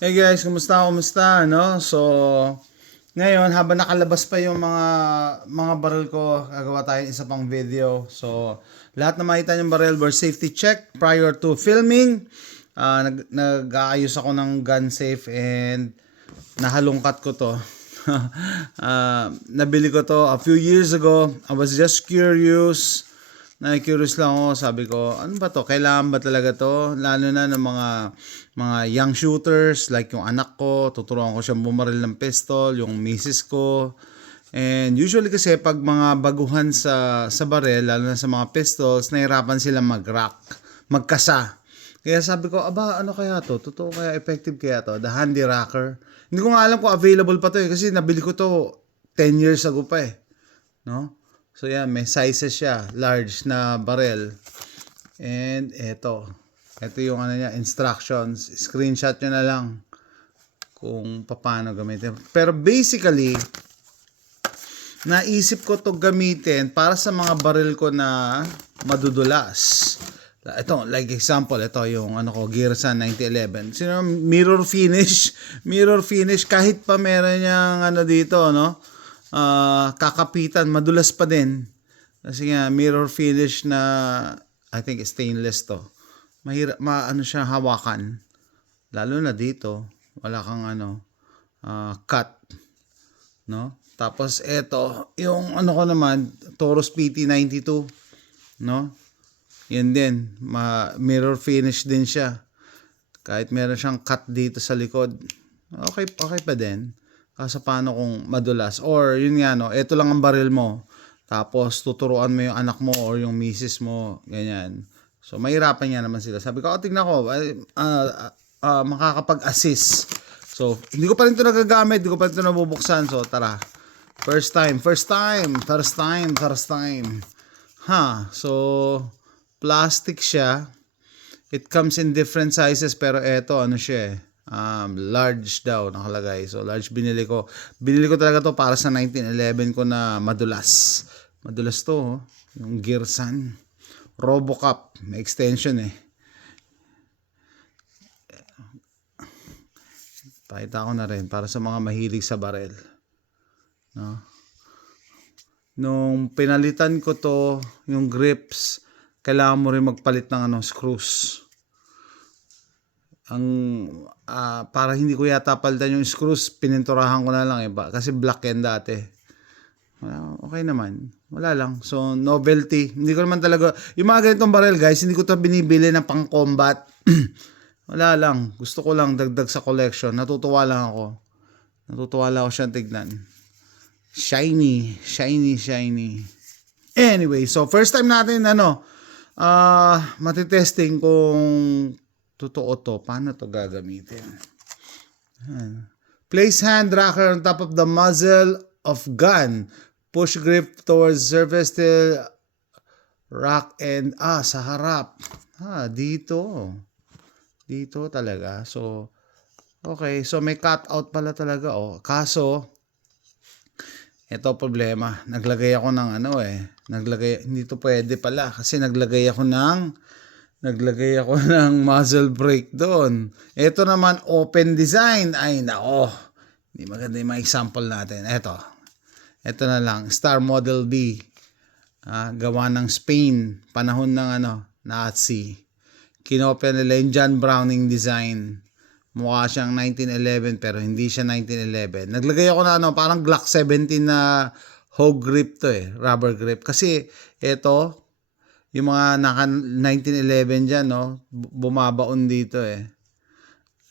Hey guys, kumusta? Kumusta? No? So, ngayon habang nakalabas pa yung mga barrel ko, gagawa tayo ng isa pang video. So, lahat na makita yung barrel were safety check prior to filming. Nag-aayos ako ng gun safe and nahalungkat ko to. Nabili ko to a few years ago. I was just curious. Na-curious lang ako, sabi ko, ano ba to? Kailangan ba talaga to? Lalo na ng mga young shooters, like yung anak ko, tuturuan ko siyang bumaril ng pistol, yung misis ko. And usually kasi pag mga baguhan sa baril, lalo na sa mga pistols, nahirapan sila mag-rack, magkasa. Kaya sabi ko, aba, ano kaya to? Totoo kaya, effective kaya to? The Handy Racker. Hindi ko nga alam kung available pa to kasi nabili ko to 10 years ago pa no? So yan, may sizes siya, large na barrel. And ito yung instructions. Screenshot nyo na lang kung paano gamitin. Pero basically, naisip ko to gamitin para sa mga barrel ko na madudulas. Ito, like example, ito yung Gearsan 9011. Sino mirror finish kahit pa meron niyang dito, no? Kakapitan, madulas pa din. Kasi nga mirror finish na I think stainless to. Mahirap siya hawakan. Lalo na dito, wala kang cut, no? Tapos ito, yung ko naman, Taurus PT92, no? Yan din, mirror finish din siya. Kahit meron siyang cut dito sa likod, okay pa din. Kaso paano kung madulas? Or yun nga, no, ito lang ang baril mo. Tapos tuturuan mo yung anak mo or yung misis mo, ganyan. So mahirapan nga naman sila. Sabi ko, tignan ko, makakapag-assist. So hindi ko pa rin ito nagagamit, hindi ko pa rin ito nabubuksan. So tara, first time. So plastic siya. It comes in different sizes pero ito siya large daw nakalagay. So large binili ko talaga to para sa 1911 ko na madulas to, yung Gearsan RoboCop, may extension pakita ko na rin para sa mga mahilig sa barel, no? Nung pinalitan ko to, yung grips, kailangan mo rin magpalit ng screws. Para hindi ko yata palitan yung screws, pininturahan ko na lang kasi black yan dati. Okay naman, wala lang. So novelty, hindi ko naman talaga yung mga ganitong barrel guys, hindi ko to binibili ng pang combat. Wala lang, gusto ko lang dagdag sa collection. Natutuwa lang ako siyang tignan. Shiny. Anyway, so first time natin matitesting kung totoo to. Paano to gagamitin? Place hand racker on top of the muzzle of gun. Push grip towards surface till rack and sa harap. Dito. Dito talaga. So okay, so may cutout pala talaga Kaso ito problema. Naglagay ako ng hindi to pwede pala kasi naglagay ako ng muzzle brake doon. Ito naman open design. Ay nako. Hindi maganda yung mga example natin. Ito na lang. Star Model B. Gawa ng Spain. Panahon ng Nazi. Kinopya nila yung John Browning design. Mukha siyang 1911 pero hindi siya 1911. Naglagay ako na parang Glock 17 na hog grip to rubber grip. Kasi ito, yung mga naka 1911 dyan, no, bumabaon dito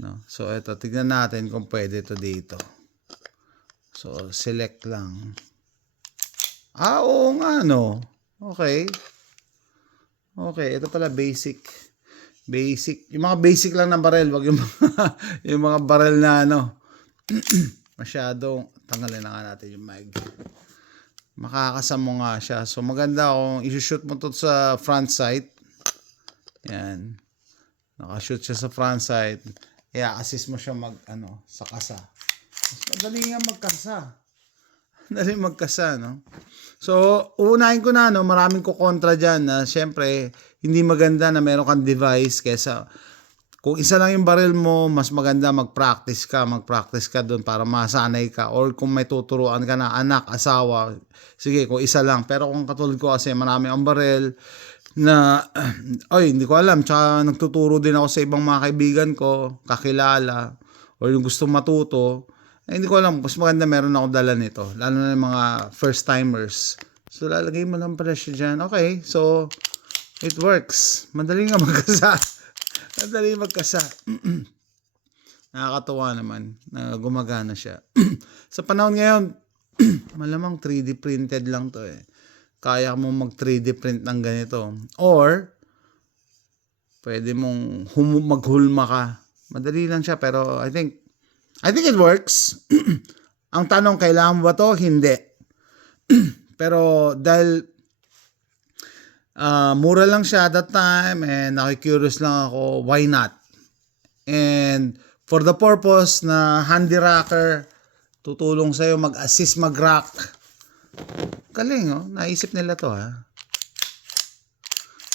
no. So ito, tignan natin kung pwede ito dito. So select lang. Oo nga no. Okay, ito pala basic. Yung mga basic lang ng barrel, wag yung yung mga barrel na masyadong tanggalin na nga natin yung mag. Makakasamo nga siya. So maganda kung i-shoot mo to sa front sight. Yan. Naka-shoot siya sa front sight. I-assist mo siya sa kasa. Madali nga magkasa. No? So, uunahin ko na, maraming ko kontra dyan na syempre, hindi maganda na meron kang device kesa Kung isa lang yung baril mo, mas maganda mag-practice ka doon para masanay ka. Or kung may tuturuan ka na anak, asawa, sige, kung isa lang. Pero kung katulad ko kasi marami ang baril na, ay, hindi ko alam. Tsaka nagtuturo din ako sa ibang mga kaibigan ko, kakilala, or yung gusto matuto. Eh, hindi ko alam, mas maganda meron ako dala nito. Lalo na yung mga first timers. So, lalagay mo lang pala siya dyan. Okay, so, it works. Madali nga magkasa. Madali magkasa. Nakakatuwa naman na gumagana siya. Sa panahon ngayon, malamang 3D printed lang to eh. Kaya mo mag 3D print ng ganito. Or, pwede mong maghulma ka. Madali lang siya pero I think it works. Ang tanong, kailangan mo ba to? Hindi. Pero dahil mura lang siya at that time and nakikurious lang ako, why not? And for the purpose na handy rocker, tutulong sa'yo mag-assist mag-rock. Galing, oh. Naisip nila to, ha.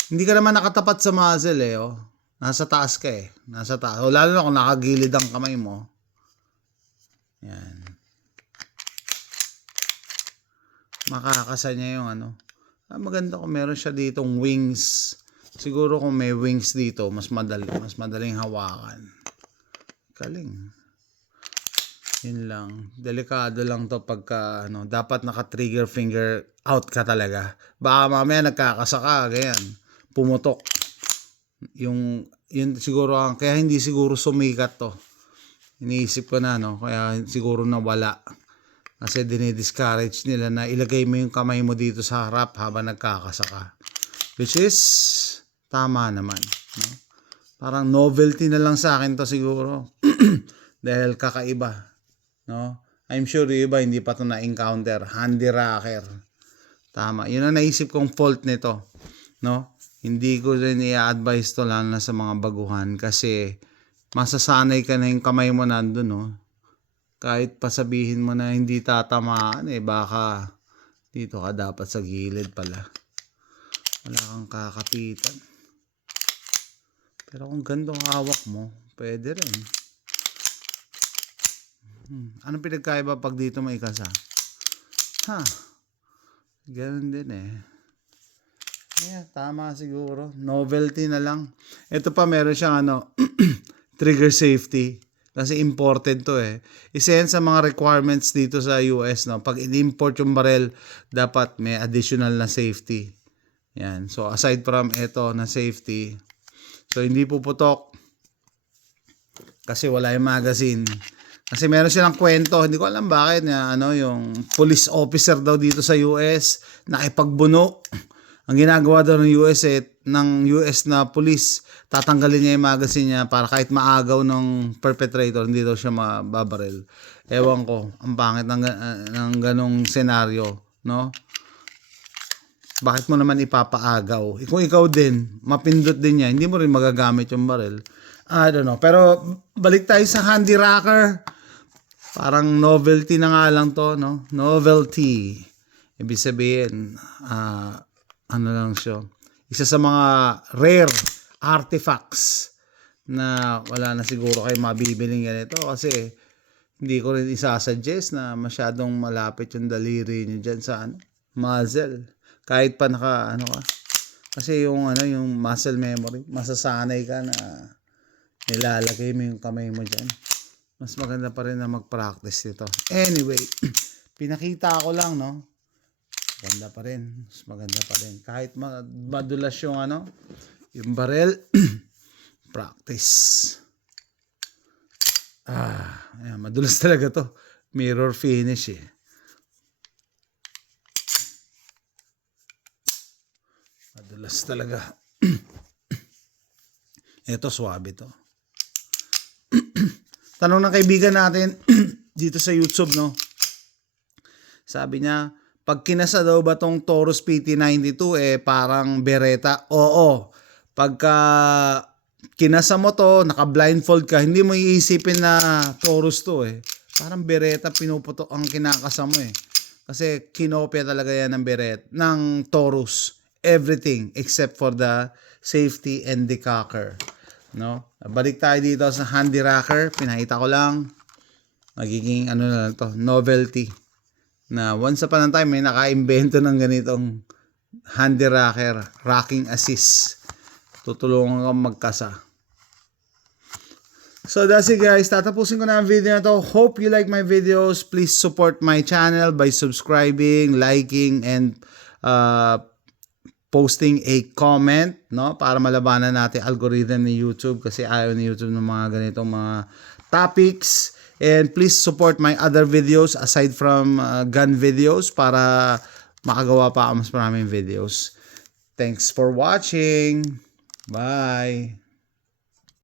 Hindi ka naman nakatapat sa muzzle, eh, oh. Nasa taas ka, eh. Nasa taas. O, lalo na kung nakagilid ang kamay mo. Yan. Makakasa niya yung ano. Maganda kung meron siya ditong wings. Siguro kung may wings dito, mas madaling hawakan. Galing. Yun lang. Delikado lang to pagka dapat naka-trigger finger out ka talaga. Baka mamaya nagkakasa ka, ganyan. Pumutok. Yun siguro kaya hindi siguro sumikat to. Iniisip ko na kaya siguro nawala. Kasi dinidiscourage nila na ilagay mo yung kamay mo dito sa harap habang nagkakasa ka. Which is, tama naman. No? Parang novelty na lang sa akin to siguro. Dahil kakaiba. No? I'm sure yung iba hindi pa to na-encounter. Handy rocker. Tama. Yun ang naisip kong fault nito. No? Hindi ko rin i-advise to lang na sa mga baguhan. Kasi masasanay ka na yung kamay mo nandun. No? Kahit pasabihin mo na hindi tatamaan, baka dito ka dapat sa gilid pala. Wala kang kakapitan. Pero kung gandong hawak mo, pwede rin. Anong pinagkaiba pag dito may kasa? Ganun din eh. Tama siguro. Novelty na lang. Ito pa meron siyang trigger safety. Kasi imported to eh. Isa yan sa mga requirements dito sa US. Pag in-import yung barrel, dapat may additional na safety. Yan. So aside from ito na safety, so hindi puputok kasi wala yung magazine. Kasi meron silang kwento, hindi ko alam bakit yung police officer daw dito sa US nakipagbuno. Ang ginagawa daw ng US na police, tatanggalin niya yung magazine niya para kahit maagaw ng perpetrator, hindi daw siya mababaril. Ewan ko, ang pangit ng ganong senaryo, no? Bakit mo naman ipapaagaw? Kung ikaw din, mapindot din niya, hindi mo rin magagamit yung baril. I don't know. Pero balik tayo sa handy rocker. Parang novelty na nga lang to, no? Novelty. Ibig sabihin, ano lang siya. Isa sa mga rare artifacts na wala na siguro kayo mabibiling ganito kasi hindi ko rin isasuggest na masyadong malapit yung daliri niyo dyan sa muzzle. Kahit pa ka. Kasi yung muscle memory, masasanay ka na nilalagay mo yung kamay mo dyan. Mas maganda pa rin na mag-practice nito. Anyway, pinakita ko lang, no? Ganda pa rin. Mas maganda pa rin. Kahit madulas yung yung barrel, practice. Ayan, madulas talaga to. Mirror finish eh. Madulas talaga. Ito, swabe to. Tanong ng kaibigan natin dito sa YouTube, no? Sabi niya, pag kinasa daw ba tong Taurus PT92 parang Beretta? Oo. Pagka kinasa mo to, naka-blindfold ka, hindi mo iisipin na Taurus to eh. Parang Beretta pinuputok ang kinakasa mo eh. Kasi kinopya talaga yan ng Beretta, ng Taurus. Everything except for the safety and the cocker. No? Balik tayo dito sa handy rocker. Pinakita ko lang. Magiging ano na lang to, novelty. Na once upon a time may naka-invento ng ganitong handy rocker, rocking assist. Tutulungan kang magkasa. So that's it guys. Tatapusin ko na ang video na to. Hope you like my videos. Please support my channel by subscribing, liking, and posting a comment, no? Para malabanan natin algorithm ni YouTube kasi ayaw ni YouTube ng mga ganitong mga topics. And please support my other videos aside from gun videos para makagawa pa ako mas maraming videos. Thanks for watching. Bye.